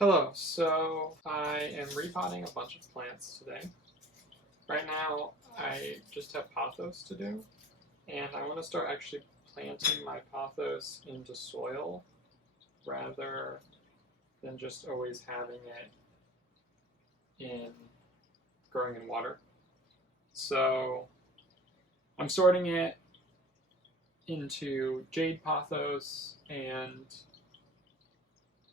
Hello, so I am repotting a bunch of plants today. Right now, I just have pothos to do, and I want to start actually planting my pothos into soil rather than just always having it in growing in water. So I'm sorting it into jade pothos and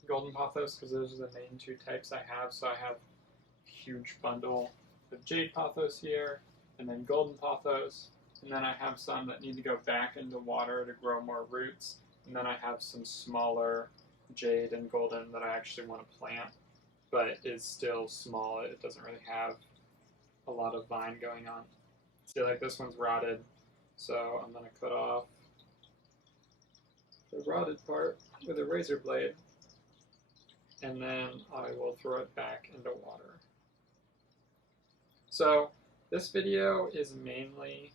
golden pothos because those are the main two types I have. So I have a huge bundle of jade pothos here, and then golden pothos, and then I have some that need to go back into water to grow more roots, and then I have some smaller jade and golden that I actually want to plant, but is still small. It doesn't really have a lot of vine going on. See, like this one's rotted, so I'm going to cut off the rotted part with a razor blade, and then I will throw it back into water. So this video is mainly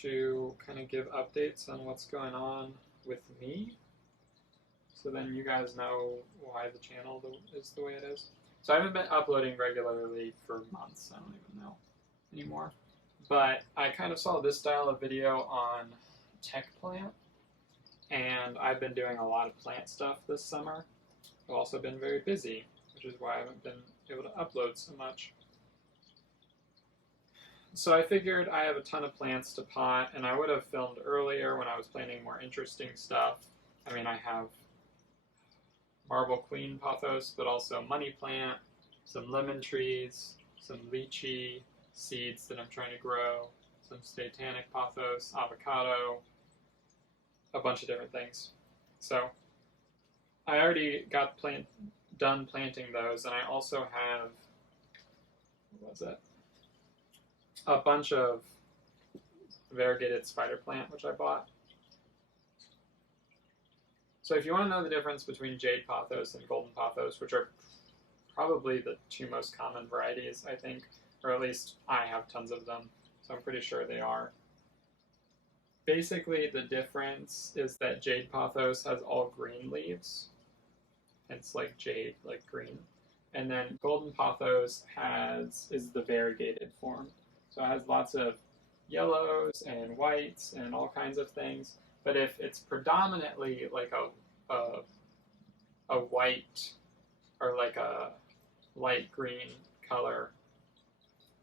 to kind of give updates on what's going on with me, so then you guys know why the channel is the way it is. So I haven't been uploading regularly for months. I don't even know anymore. But I kind of saw this style of video on Tech Plant, and I've been doing a lot of plant stuff this summer. I've also been very busy, which is why I haven't been able to upload so much. So I figured I have a ton of plants to pot, and I would have filmed earlier when I was planning more interesting stuff. I mean, I have marble queen pothos, but also money plant, some lemon trees, some lychee seeds that I'm trying to grow, some satanic pothos, avocado, a bunch of different things. So I already got done planting those, and I also have, what was it? A bunch of variegated spider plant, which I bought. So if you want to know the difference between jade pothos and golden pothos, which are probably the two most common varieties, I think, or at least I have tons of them, so I'm pretty sure they are. Basically, the difference is that jade pothos has all green leaves. It's like jade, like green. And then golden pothos is the variegated form. So it has lots of yellows and whites and all kinds of things. But if it's predominantly like a white or like a light green color,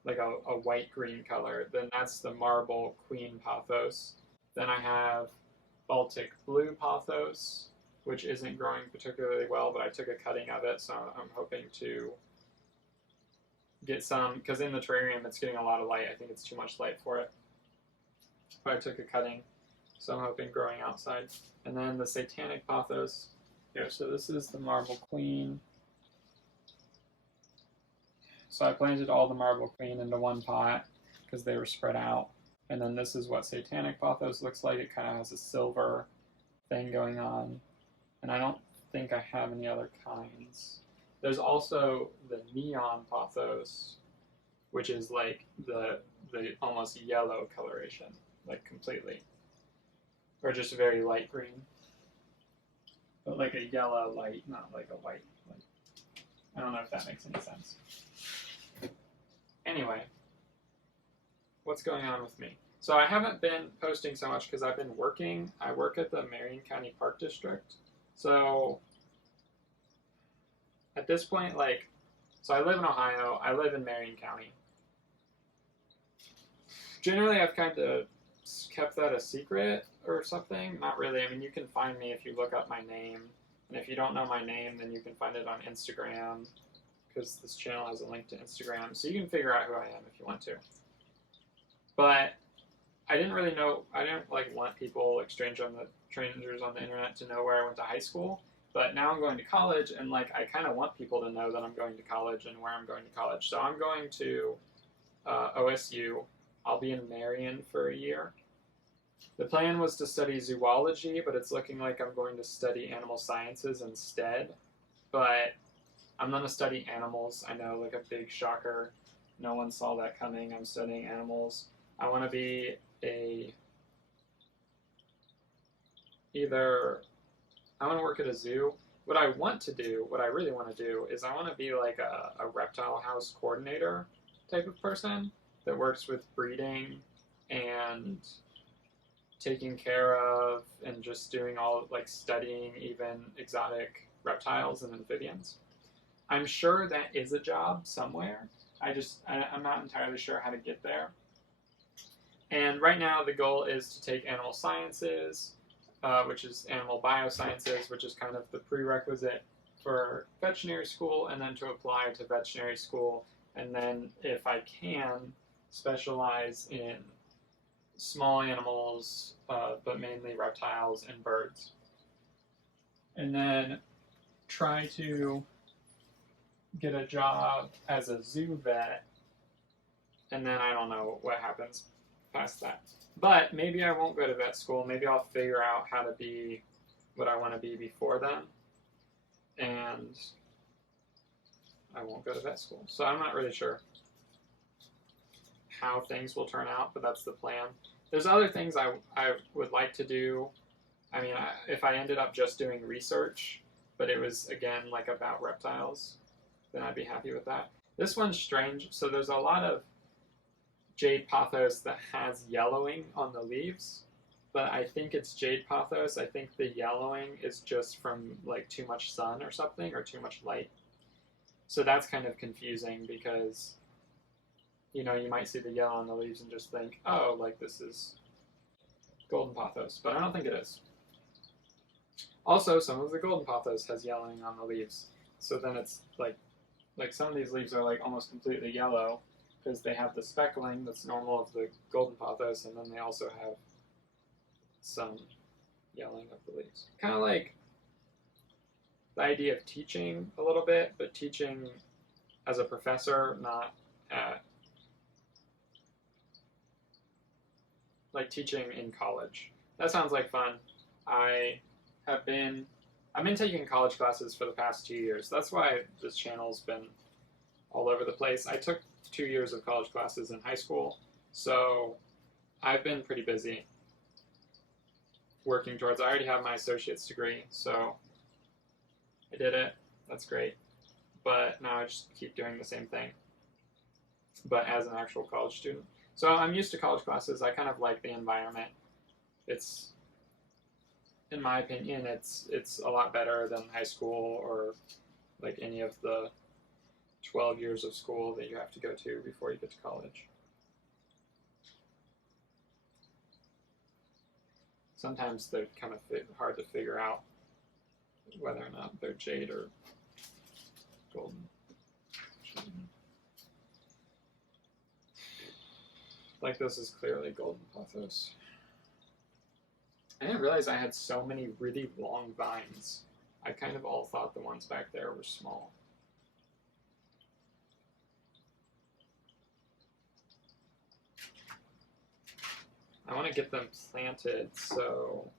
like a white green color, then that's the marble queen pothos. Then I have Baltic blue pothos, which isn't growing particularly well, but I took a cutting of it, so I'm hoping to get some, because in the terrarium it's getting a lot of light. I think it's too much light for it. But I took a cutting, so I'm hoping growing outside. And then the satanic pothos here. So this is the marble queen. So I planted all the marble queen into one pot because they were spread out. And then this is what satanic pothos looks like. It kind of has a silver thing going on. And I don't think I have any other kinds. There's also the neon pothos, which is like the almost yellow coloration, like completely. Or just very light green. But like a yellow light, not like a white light. I don't know if that makes any sense. Anyway, what's going on with me? So I haven't been posting so much because I've been working. I work at the Marion County Park District. So at this point, so I live in Ohio. I live in Marion County. Generally, I've kind of kept that a secret or something. Not really. I mean, you can find me if you look up my name. And if you don't know my name, then you can find it on Instagram, because this channel has a link to Instagram. So you can figure out who I am if you want to. But I didn't really know, I didn't want people, strangers on the internet to know where I went to high school. But now I'm going to college, and I kind of want people to know that I'm going to college and where I'm going to college. So I'm going to OSU. I'll be in Marion for a year. The plan was to study zoology, but it's looking like I'm going to study animal sciences instead. But I'm going to study animals. I know, like a big shocker. No one saw that coming. I'm studying animals. I want to be either I want to work at a zoo. What I want to do, what I really want to do, is I want to be like a reptile house coordinator type of person that works with breeding and taking care of and just doing all, like, studying even exotic reptiles and amphibians. I'm sure that is a job somewhere. I'm not entirely sure how to get there. And right now the goal is to take animal sciences, which is animal biosciences, which is kind of the prerequisite for veterinary school, and then to apply to veterinary school, and then if I can, specialize in small animals, but mainly reptiles and birds. And then try to get a job as a zoo vet, and then I don't know what happens past that. But maybe I won't go to vet school. Maybe I'll figure out how to be what I want to be before then, and I won't go to vet school. So I'm not really sure how things will turn out, but that's the plan. There's other things I would like to do. I mean, if I ended up just doing research, but it was, again, like about reptiles, then I'd be happy with that. This one's strange. So there's a lot of jade pothos that has yellowing on the leaves, but I think it's jade pothos. I think the yellowing is just from like too much sun or something, or too much light. So that's kind of confusing because, you know, you might see the yellow on the leaves and just think, oh, like this is golden pothos, but I don't think it is. Also, some of the golden pothos has yellowing on the leaves, so then it's like some of these leaves are like almost completely yellow because they have the speckling that's normal of the golden pothos, and then they also have some yellowing of the leaves. Kind of like the idea of teaching a little bit, but teaching as a professor, not at like teaching in college. That sounds like fun. I've been taking college classes for the past 2 years. That's why this channel's been all over the place. I took 2 years of college classes in high school, so I've been pretty busy working towards. I already have my associate's degree, so I did it. That's great. But now I just keep doing the same thing, but as an actual college student. So I'm used to college classes. I kind of like the environment. It's, in my opinion, it's a lot better than high school or like any of the 12 years of school that you have to go to before you get to college. Sometimes they're kind of hard to figure out whether or not they're jade or golden. Like this is clearly golden pothos. I didn't realize I had so many really long vines. I kind of all thought the ones back there were small. I want to get them planted, so...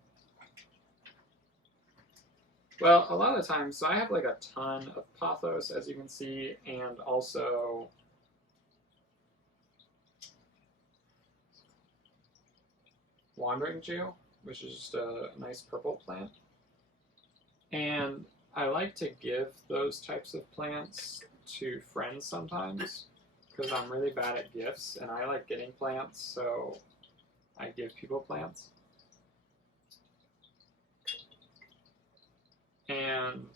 Well, a lot of the time, so I have like a ton of pothos, as you can see, and also wandering Jew, which is just a nice purple plant. And I like to give those types of plants to friends sometimes, because I'm really bad at gifts, and I like getting plants, so I give people plants. And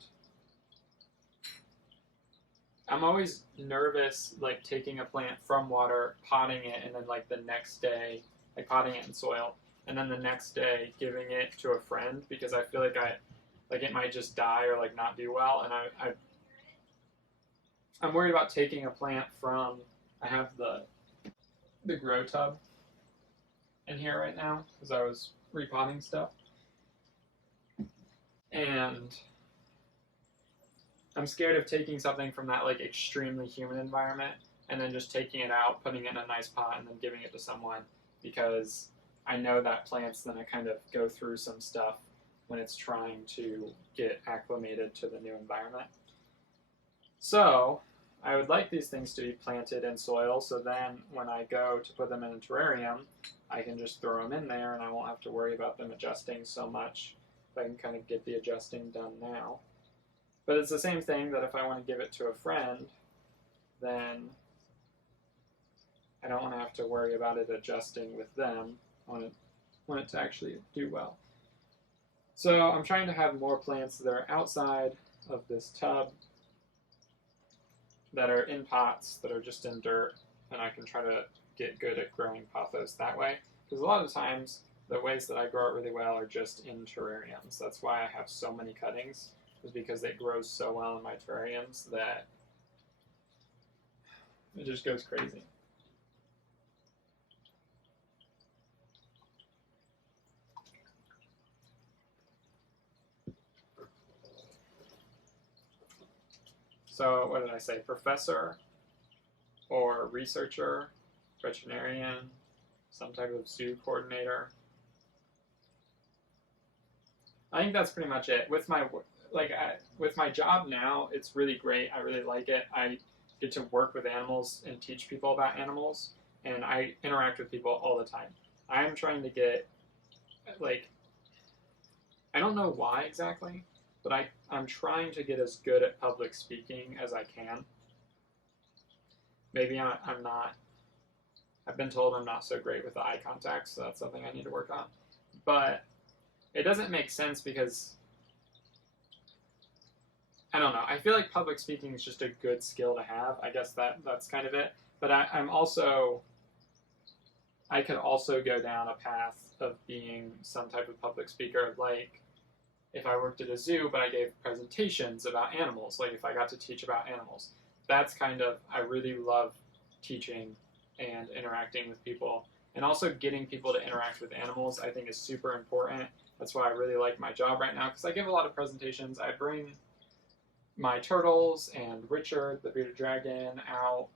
I'm always nervous, like taking a plant from water, potting it, and then like the next day, like potting it in soil, and then the next day giving it to a friend, because I feel like it might just die or like not do well, and I'm worried about taking a plant from. I have the grow tub in here right now because I was repotting stuff, and I'm scared of taking something from that like extremely humid environment and then just taking it out, putting it in a nice pot, and then giving it to someone, because I know that plants then kind of go through some stuff when it's trying to get acclimated to the new environment. So I would like these things to be planted in soil, so then when I go to put them in a terrarium, I can just throw them in there and I won't have to worry about them adjusting so much if I can kind of get the adjusting done now. But it's the same thing that if I want to give it to a friend, then I don't want to have to worry about it adjusting with them. I want it to actually do well. So I'm trying to have more plants that are outside of this tub, that are in pots, that are just in dirt, and I can try to get good at growing pothos that way. Because a lot of times, the ways that I grow it really well are just in terrariums. That's why I have so many cuttings, is because it grows so well in my terrariums that it just goes crazy. So what did I say? Professor or researcher, veterinarian, some type of zoo coordinator. I think that's pretty much it. With my job now, it's really great. I really like it. I get to work with animals and teach people about animals, and I interact with people all the time. I'm trying to get, I don't know why exactly, but I'm trying to get as good at public speaking as I can. Maybe I'm not. I've been told I'm not so great with the eye contact, so that's something I need to work on. But it doesn't make sense because, I don't know, I feel like public speaking is just a good skill to have. I guess that's kind of it. But I could also go down a path of being some type of public speaker, like if I worked at a zoo but I gave presentations about animals, like if I got to teach about animals. That's kind of, I really love teaching and interacting with people. And also getting people to interact with animals, I think, is super important. That's why I really like my job right now, because I give a lot of presentations. I bring my turtles and Richard, the bearded dragon, out,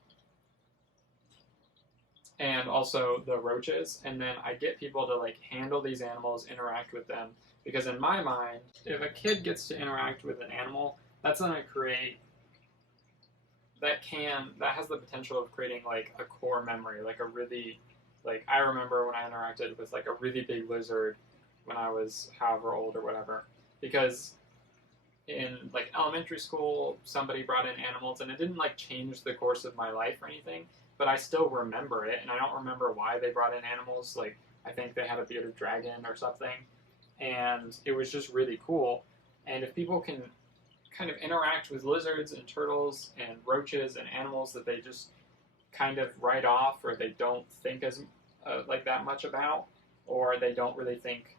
and also the roaches, and then I get people to handle these animals, interact with them, because in my mind, if a kid gets to interact with an animal, that's going to create, that has the potential of creating a core memory, I remember when I interacted with a really big lizard when I was however old or whatever, because in elementary school somebody brought in animals and it didn't change the course of my life or anything, but I still remember it, and I don't remember why they brought in animals. I think they had a bearded dragon or something, and it was just really cool. And if people can kind of interact with lizards and turtles and roaches and animals that they just kind of write off, or they don't think as that much about, or they don't really think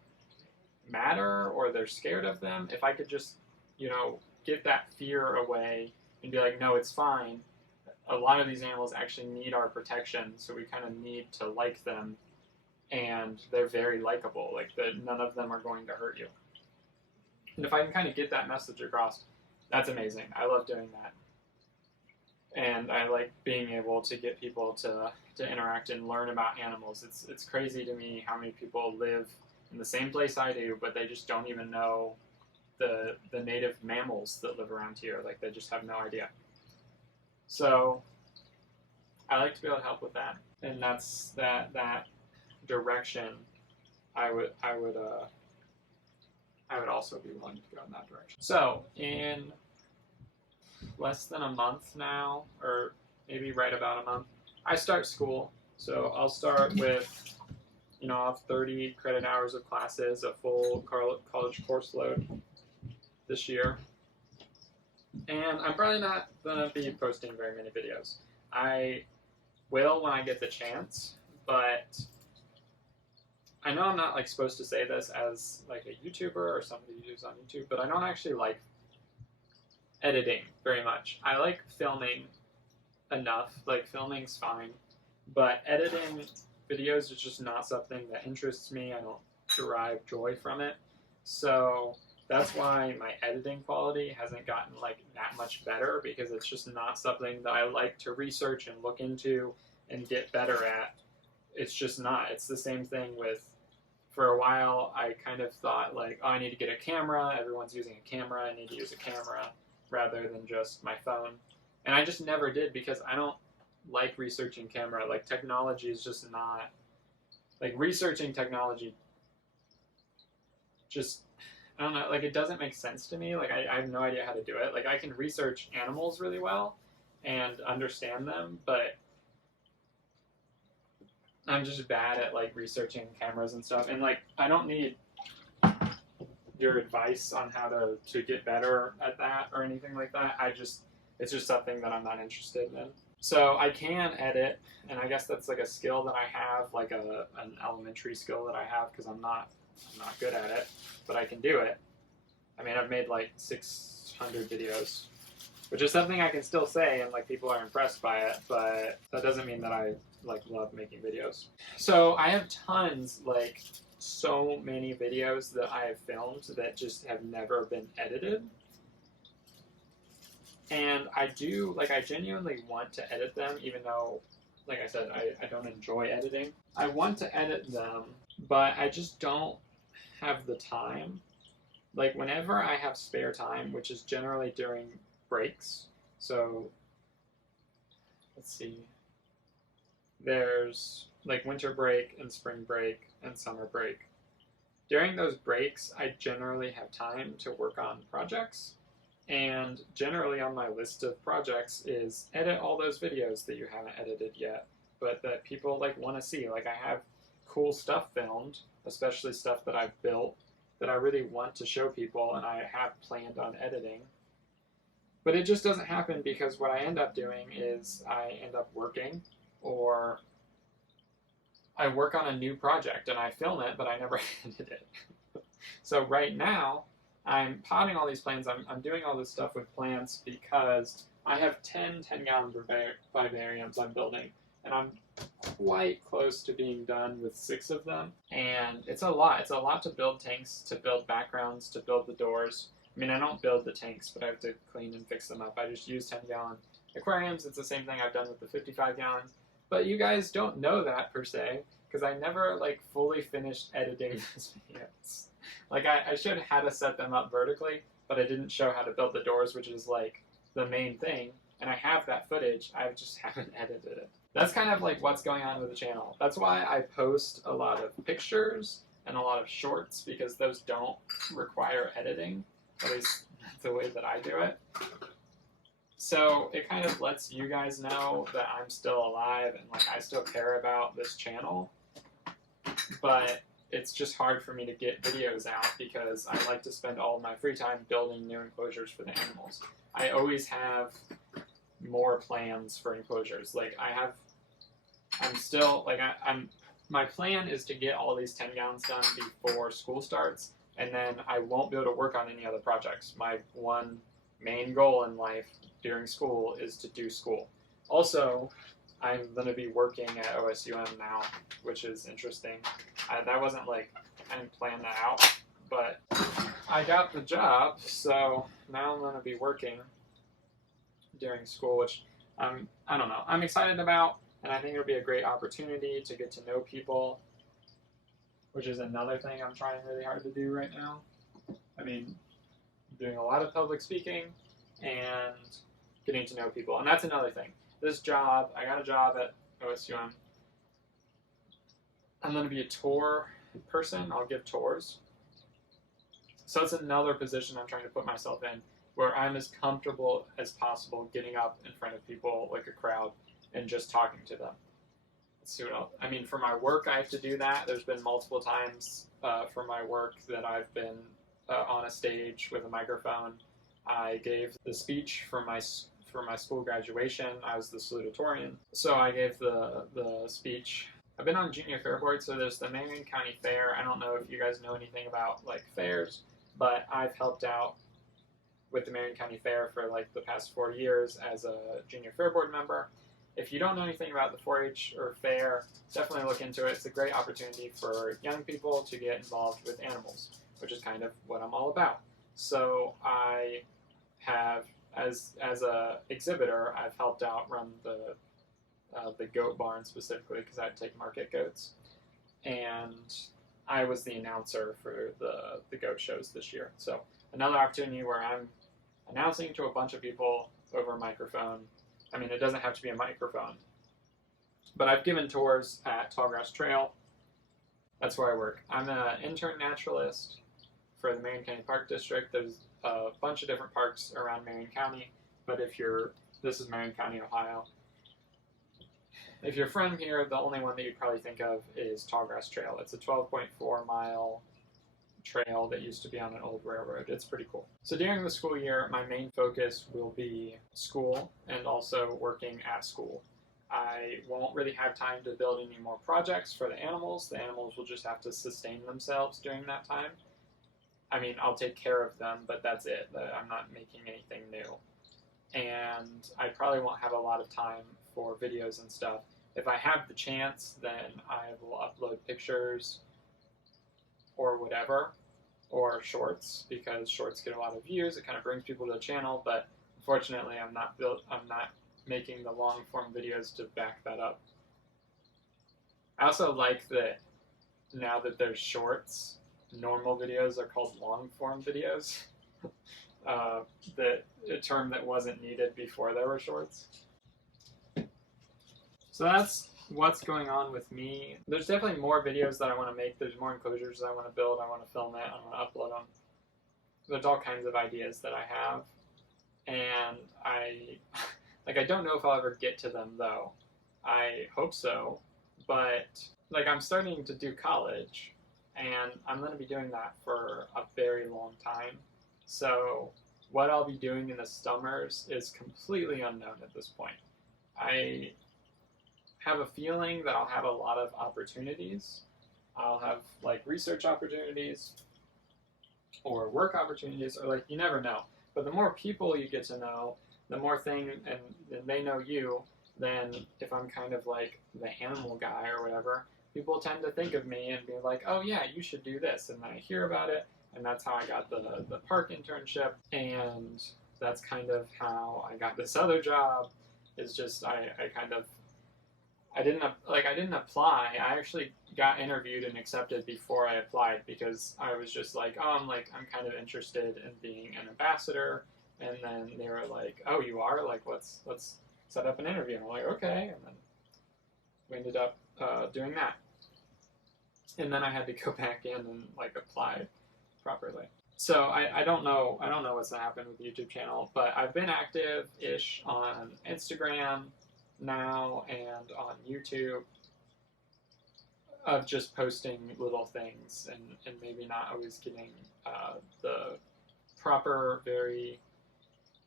matter, or they're scared of them, if I could just get that fear away and be like, no, it's fine. A lot of these animals actually need our protection, so we kind of need to like them, and they're very likable. None of them are going to hurt you. And if I can kind of get that message across, that's amazing. I love doing that. And I like being able to get people to interact and learn about animals. It's crazy to me how many people live in the same place I do, but they just don't even know the native mammals that live around here. They just have no idea. So I like to be able to help with that, and that's that direction. I would also be willing to go in that direction. So in less than a month now, or maybe right about a month, I start school. So I'll start with, I'll have 30 credit hours of classes, a full college course load this year. And I'm probably not going to be posting very many videos. I will when I get the chance, but I know I'm not supposed to say this as a YouTuber or somebody who's on YouTube, but I don't actually like editing very much. I like filming enough. Filming's fine, but editing videos is just not something that interests me. I don't derive joy from it. So that's why my editing quality hasn't gotten that much better, because it's just not something that I like to research and look into and get better at. It's just not. It's the same thing with, for a while I kind of thought oh, I need to get a camera. Everyone's using a camera. I need to use a camera rather than just my phone. And I just never did, because I don't like researching camera. Technology is just not, researching technology just, I don't know, like it doesn't make sense to me. Like I have no idea how to do it. Like I can research animals really well and understand them, but I'm just bad at like researching cameras and stuff. And like I don't need your advice on how to get better at that or anything like that. It's just something that I'm not interested in. So I can edit, and I guess that's like a skill that I have, like an elementary skill that I have because I'm not good at it, but I can do it. I mean, I've made like 600 videos, which is something I can still say, and like people are impressed by it, but that doesn't mean that I like love making videos. So I have tons, like so many videos that I have filmed that just have never been edited. And I genuinely want to edit them, even though, like I said, I don't enjoy editing. I want to edit them, but I just don't have the time. Like, whenever I have spare time, which is generally during breaks, so, let's see, there's, like, winter break and spring break and summer break. During those breaks, I generally have time to work on projects. And generally on my list of projects is edit all those videos that you haven't edited yet, but that people like want to see. Like I have cool stuff filmed, especially stuff that I've built that I really want to show people and I have planned on editing. But it just doesn't happen because what I end up doing is I end up working, or I work on a new project and I film it, but I never edit it. So right now, I'm potting all these plants. I'm doing all this stuff with plants because I have 10 10-gallon vivariums I'm building, and I'm quite close to being done with 6 of them. And it's a lot. It's a lot to build tanks, to build backgrounds, to build the doors. I mean, I don't build the tanks, but I have to clean and fix them up. I just use 10-gallon aquariums. It's the same thing I've done with the 55 gallons. But you guys don't know that per se, because I never like fully finished editing those videos. Like I showed how to set them up vertically, but I didn't show how to build the doors, which is like the main thing. And I have that footage, I just haven't edited it. That's kind of like what's going on with the channel. That's why I post a lot of pictures and a lot of shorts, because those don't require editing. At least that's the way that I do it. So it kind of lets you guys know that I'm still alive and like I still care about this channel. But it's just hard for me to get videos out because I like to spend all of my free time building new enclosures for the animals. I always have more plans for enclosures. Like my plan is to get all these 10 gallons done before school starts, and then I won't be able to work on any other projects. My one main goal in life during school is to do school. Also, I'm going to be working at OSUM now, which is interesting. That wasn't like, I didn't plan that out, but I got the job, so now I'm going to be working during school, which I don't know, I'm excited about, and I think it'll be a great opportunity to get to know people, which is another thing I'm trying really hard to do right now. I mean, I'm doing a lot of public speaking and getting to know people, and that's another thing. This job, I got a job at OSUM. I'm going to be a tour person. I'll give tours. So it's another position I'm trying to put myself in where I'm as comfortable as possible getting up in front of people, like a crowd, and just talking to them. Let's see what else. I mean, for my work, I have to do that. There's been multiple times for my work that I've been on a stage with a microphone. I gave the speech for my school graduation. I was the salutatorian, so I gave the speech. I've been on junior fair board, so there's the Marion County Fair. I don't know if you guys know anything about like fairs, but I've helped out with the Marion County Fair for like the past 4 years as a junior fair board member. If you don't know anything about the 4-H or fair, definitely look into it. It's a great opportunity for young people to get involved with animals, which is kind of what I'm all about. So I have, as a exhibitor, I've helped out run the goat barn specifically because I take market goats, and I was the announcer for the goat shows this year. So another opportunity where I'm announcing to a bunch of people over a microphone. I mean, it doesn't have to be a microphone, but I've given tours at Tallgrass Trail. That's where I work. I'm an intern naturalist for the Marion County Park District. There's a bunch of different parks around Marion County, but this is Marion County, Ohio. If you're from here, the only one that you'd probably think of is Tallgrass Trail. It's a 12.4 mile trail that used to be on an old railroad. It's pretty cool. So during the school year, my main focus will be school and also working at school. I won't really have time to build any more projects for the animals. The animals will just have to sustain themselves during that time. I mean, I'll take care of them, but that's it. I'm not making anything new. And I probably won't have a lot of time for videos and stuff. If I have the chance, then I will upload pictures or whatever, or shorts, because shorts get a lot of views. It kind of brings people to the channel, but unfortunately I'm not making the long form videos to back that up. I also like that now that there's shorts, normal videos are called long form videos. A term that wasn't needed before there were shorts. So that's what's going on with me. There's definitely more videos that I want to make. There's more enclosures that I want to build. I want to film it. I want to upload them. There's all kinds of ideas that I have, and I don't know if I'll ever get to them though. I hope so, but I'm starting to do college, and I'm going to be doing that for a very long time. So what I'll be doing in the summers is completely unknown at this point. I have a feeling that I'll have a lot of opportunities. I'll have research opportunities or work opportunities, or you never know. But the more people you get to know, the more and they know you, then if I'm kind of like the animal guy or whatever, people tend to think of me and be like, oh yeah, you should do this. And I hear about it, and that's how I got the park internship, and that's kind of how I got this other job. Is just I didn't apply. I actually got interviewed and accepted before I applied, because I was just like, oh, I'm kind of interested in being an ambassador. And then they were like, oh, you are? Let's set up an interview. And I'm like, okay. And then we ended up doing that. And then I had to go back in and apply properly. So I don't know what's gonna happen with the YouTube channel, but I've been active-ish on Instagram now and on YouTube, of just posting little things and maybe not always getting the proper, very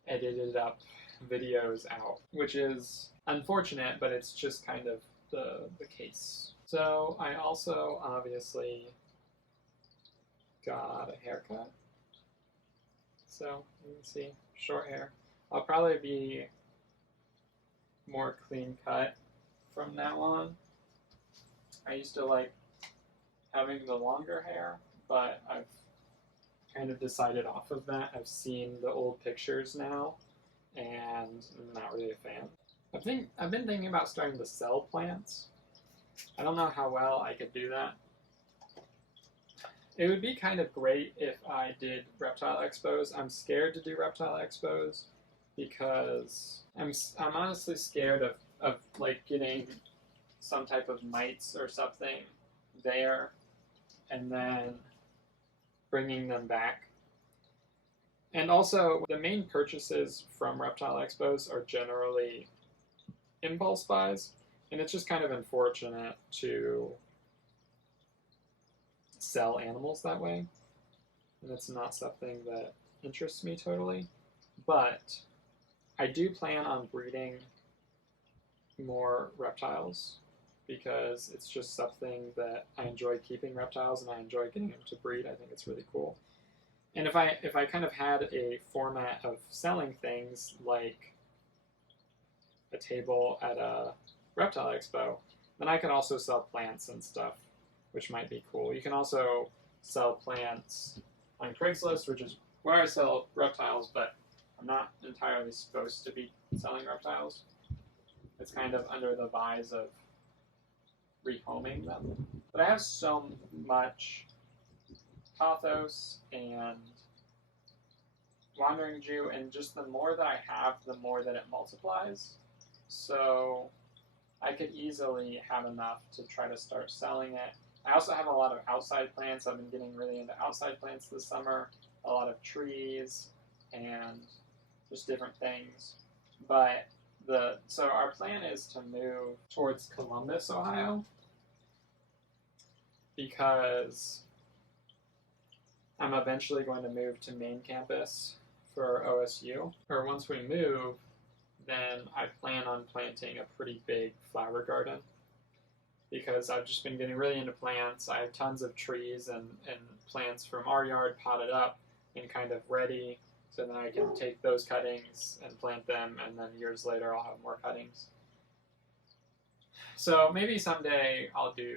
edited up videos out, which is unfortunate, but it's just kind of the case. So I also obviously got a haircut. So you can see, short hair. I'll probably be more clean cut from now on. I used to like having the longer hair, but I've kind of decided off of that. I've seen the old pictures now, and I'm not really a fan. I've been thinking about starting to sell plants. I don't know how well I could do that. It would be kind of great if I did reptile expos. I'm scared to do reptile expos because I'm honestly scared of getting some type of mites or something there and then bringing them back. And also, the main purchases from reptile expos are generally impulse buys, and it's just kind of unfortunate to sell animals that way, and it's not something that interests me totally. But I do plan on breeding more reptiles because it's just something that I enjoy keeping reptiles, and I enjoy getting them to breed. I think it's really cool. And if I kind of had a format of selling things like a table at a reptile expo, then I can also sell plants and stuff, which might be cool. You can also sell plants on Craigslist, which is where I sell reptiles, but I'm not entirely supposed to be selling reptiles. It's kind of under the guise of rehoming them. But I have so much Pathos and Wandering Jew, and just the more that I have, the more that it multiplies. So I could easily have enough to try to start selling it I also have a lot of outside plants. I've been getting really into outside plants this summer, a lot of trees and just different things. But so our plan is to move towards Columbus, Ohio, because I'm eventually going to move to main campus for OSU. Or once we move, then I plan on planting a pretty big flower garden, because I've just been getting really into plants. I have tons of trees and plants from our yard potted up and kind of ready, so then I can take those cuttings and plant them, and then years later I'll have more cuttings. So maybe someday I'll do,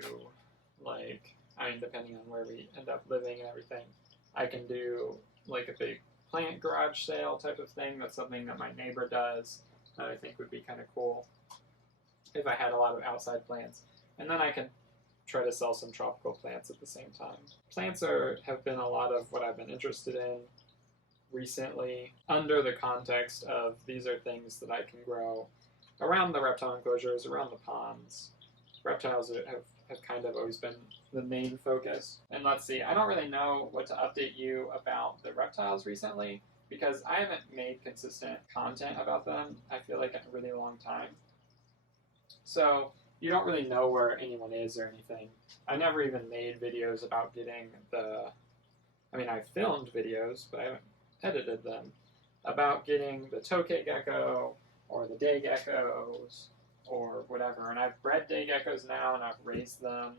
like, I mean, depending on where we end up living and everything, I can do like a big plant garage sale type of thing. That's something that my neighbor does that I think would be kind of cool if I had a lot of outside plants. And then I can try to sell some tropical plants at the same time. Plants have been a lot of what I've been interested in recently, under the context of these are things that I can grow around the reptile enclosures, around the ponds. Reptiles have kind of always been the main focus. And let's see, I don't really know what to update you about the reptiles recently, because I haven't made consistent content about them, I feel like, in a really long time. So you don't really know where anyone is or anything. I never even made videos about getting I filmed videos, but I haven't edited them, about getting the tokay gecko or the day geckos or whatever. And I've bred day geckos now, and I've raised them,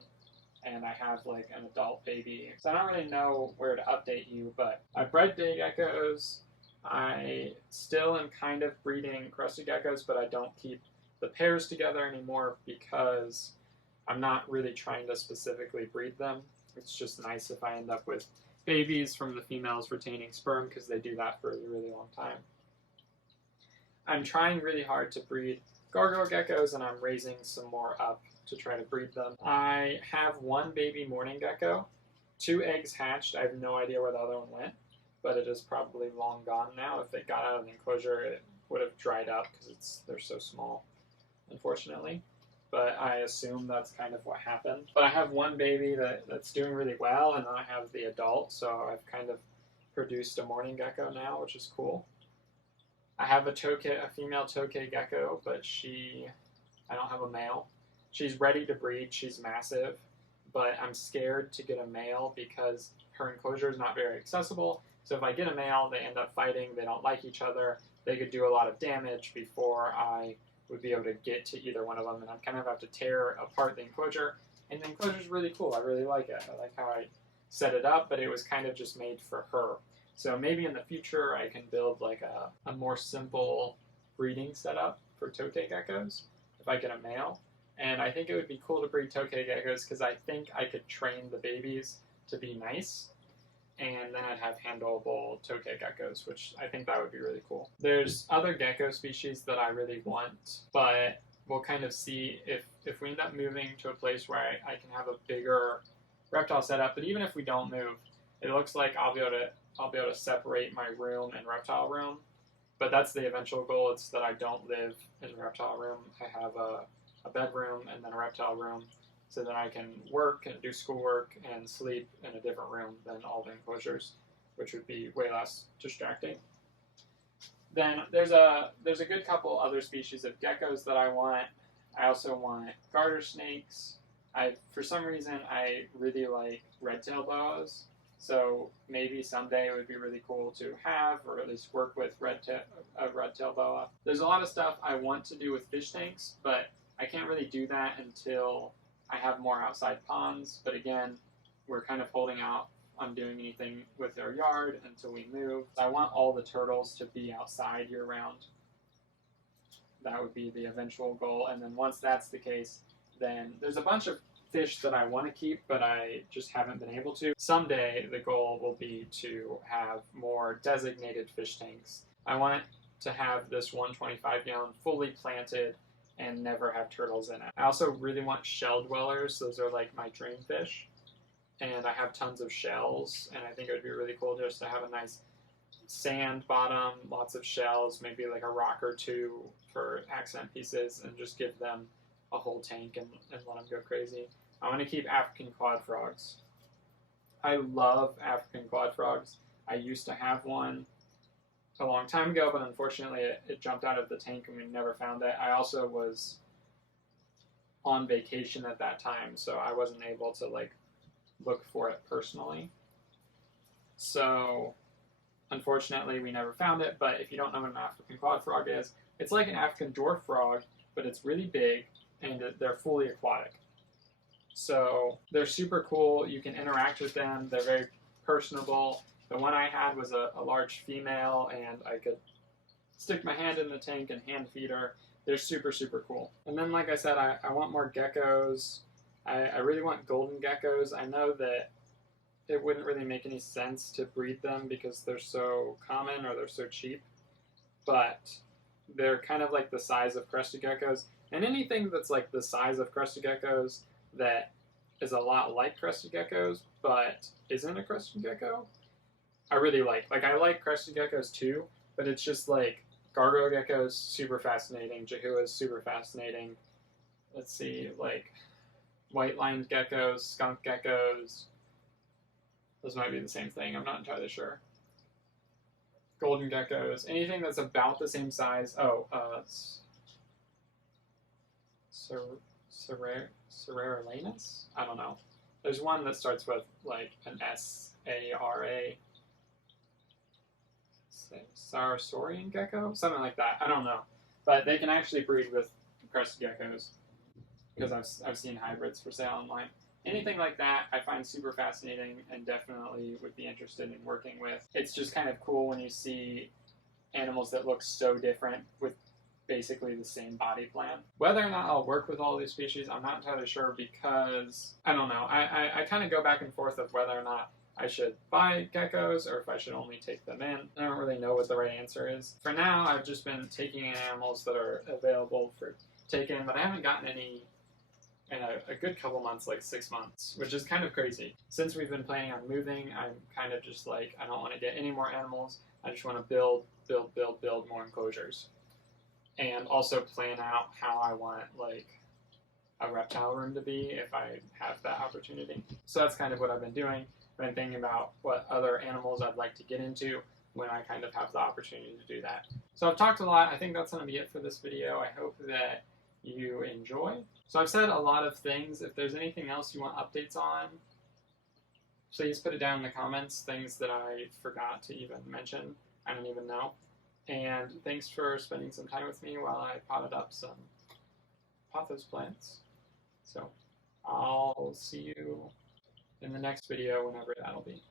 and I have like an adult baby. So I don't really know where to update you, but I bred day geckos. I still am kind of breeding crested geckos, but I don't keep the pairs together anymore because I'm not really trying to specifically breed them. It's just nice if I end up with babies from the females retaining sperm, because they do that for a really long time. I'm trying really hard to breed gargoyle geckos, and I'm raising some more up to try to breed them. I have one baby mourning gecko, 2 eggs hatched. I have no idea where the other one went, but it is probably long gone now. If it got out of the enclosure, it would have dried up because they're so small, unfortunately. But I assume that's kind of what happened. But I have one baby that's doing really well, and then I have the adult, so I've kind of produced a mourning gecko now, which is cool. I have a female tokay gecko, but I don't have a male. She's ready to breed, she's massive, but I'm scared to get a male because her enclosure is not very accessible. So if I get a male, they end up fighting, they don't like each other, they could do a lot of damage before I would be able to get to either one of them, and I'm kind of have to tear apart the enclosure. And the enclosure is really cool. I really like it. I like how I set it up, but it was kind of just made for her. So maybe in the future I can build like a more simple breeding setup for tokay geckos if I get a male. And I think it would be cool to breed tokay geckos because I think I could train the babies to be nice, and then I'd have handleable tokay geckos, which I think that would be really cool. There's other gecko species that I really want, but we'll kind of see if we end up moving to a place where I can have a bigger reptile setup. But even if we don't move, it looks like I'll be able to separate my room and reptile room. But that's the eventual goal. It's that I don't live in the reptile room. I have a bedroom and then a reptile room, so that I can work and do schoolwork and sleep in a different room than all the enclosures, which would be way less distracting. Then there's a good couple other species of geckos that I want. I also want garter snakes. For some reason, I really like red-tail boas, so maybe someday it would be really cool to have, or at least work with a red-tail boa. There's a lot of stuff I want to do with fish tanks, but I can't really do that until I have more outside ponds. But again, we're kind of holding out on doing anything with our yard until we move. I want all the turtles to be outside year-round. That would be the eventual goal. And then once that's the case, then there's a bunch of fish that I want to keep, but I just haven't been able to. Someday, the goal will be to have more designated fish tanks. I want to have this 125-gallon fully planted and never have turtles in it. I also really want shell dwellers. Those are like my dream fish. And I have tons of shells, and I think it would be really cool just to have a nice sand bottom, lots of shells, maybe like a rock or two for accent pieces, and just give them a whole tank and let them go crazy. I want to keep African quad frogs. I love African quad frogs. I used to have one a long time ago, but unfortunately it jumped out of the tank and we never found it. I also was on vacation at that time, so I wasn't able to like look for it personally. So unfortunately we never found it, but if you don't know what an African quad frog is, it's like an African dwarf frog, but it's really big and they're fully aquatic. So they're super cool. You can interact with them. They're very personable. The one I had was a large female, and I could stick my hand in the tank and hand feed her. They're super, super cool. And then, like I said, I want more geckos. I really want golden geckos. I know that it wouldn't really make any sense to breed them because they're so common or they're so cheap, but they're kind of like the size of crested geckos. And anything that's like the size of crested geckos that is a lot like crested geckos but isn't a crested gecko, I really like. Like, I like crested geckos too, but it's just like gargoyle geckos, super fascinating. Jahuas, super fascinating. Let's see, like white-lined geckos, skunk geckos. Those might be the same thing. I'm not entirely sure. Golden geckos. Anything that's about the same size. Oh, Cereralanus? I don't know. There's one that starts with like an S-A-R-A. Sarsaurian gecko? Something like that. I don't know. But they can actually breed with crested geckos because I've seen hybrids for sale online. Anything like that I find super fascinating and definitely would be interested in working with. It's just kind of cool when you see animals that look so different with basically the same body plan. Whether or not I'll work with all these species, I'm not entirely sure because, I don't know, I kind of go back and forth of whether or not I should buy geckos or if I should only take them in. I don't really know what the right answer is. For now, I've just been taking in animals that are available for take-in, but I haven't gotten any in a good couple months, like 6 months, which is kind of crazy. Since we've been planning on moving, I'm kind of just like, I don't want to get any more animals. I just want to build more enclosures. And also plan out how I want like a reptile room to be if I have that opportunity. So that's kind of what I've been doing. I've been thinking about what other animals I'd like to get into when I kind of have the opportunity to do that. So I've talked a lot. I think that's going to be it for this video. I hope that you enjoy. So I've said a lot of things. If there's anything else you want updates on, please put it down in the comments. Things that I forgot to even mention. I don't even know. And thanks for spending some time with me while I potted up some pothos plants. So I'll see you in the next video, whenever that'll be.